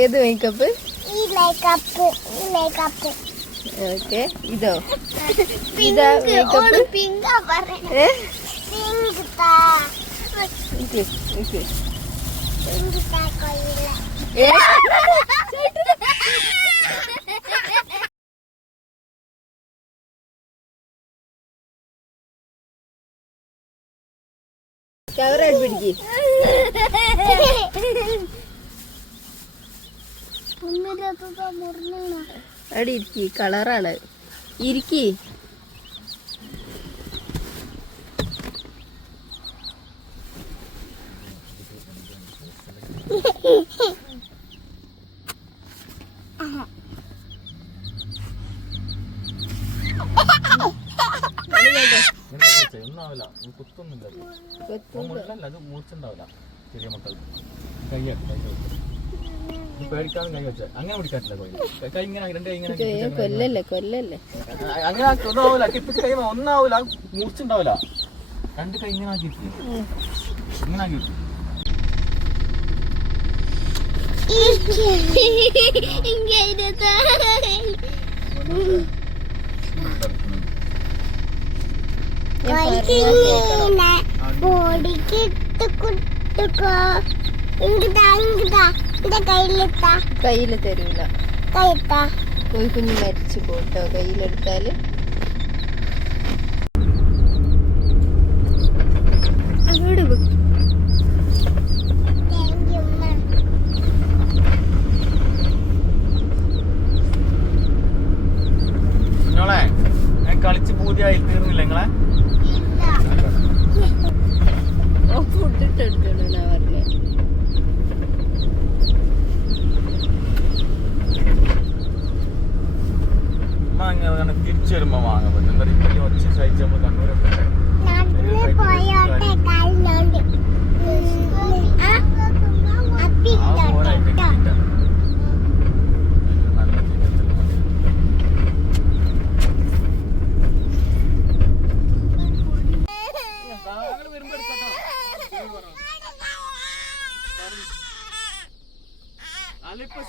ഏത് makeup? Okay, ഇതോ? ഇതാ മേക്കപ്പ്? ക്യാമറ പിടിക്ക്. അവിടെ ഇരിക്കി, കളറാണ്. ഇരിക്കി. കൊല്ലല്ലേ കൊല്ലല്ലേ, അങ്ങനെ ഒന്നാവൂല. കിപ്പിച്ച് കൈ ഒന്നാവൂല, മൂർച്ചുണ്ടാവില്ല. രണ്ട് കൈ ഇങ്ങനെ ആക്കിയിട്ട് ഇങ്ങനെ ആക്കിയിട്ട് കയ്യില് തരൂല. കോഴി കുഞ്ഞ് മരിച്ചു പോട്ടോ കയ്യിലെടുത്താല്. അവിടെ കളിച്ച് പൂതിയായി തീർന്നില്ല നിങ്ങളെ? ഫുഡ് ഇട്ടെടുത്തോളൂ ഞാൻ പറഞ്ഞേ. അങ്ങനെ തിരിച്ചു വരുമ്പോ വാങ്ങാൻ പറ്റും. എന്താ പറയുക, ഒച്ച സഹിച്ച് നമ്മൾ കണ്ണൂരൊക്കെ അല്ലിപ്പോ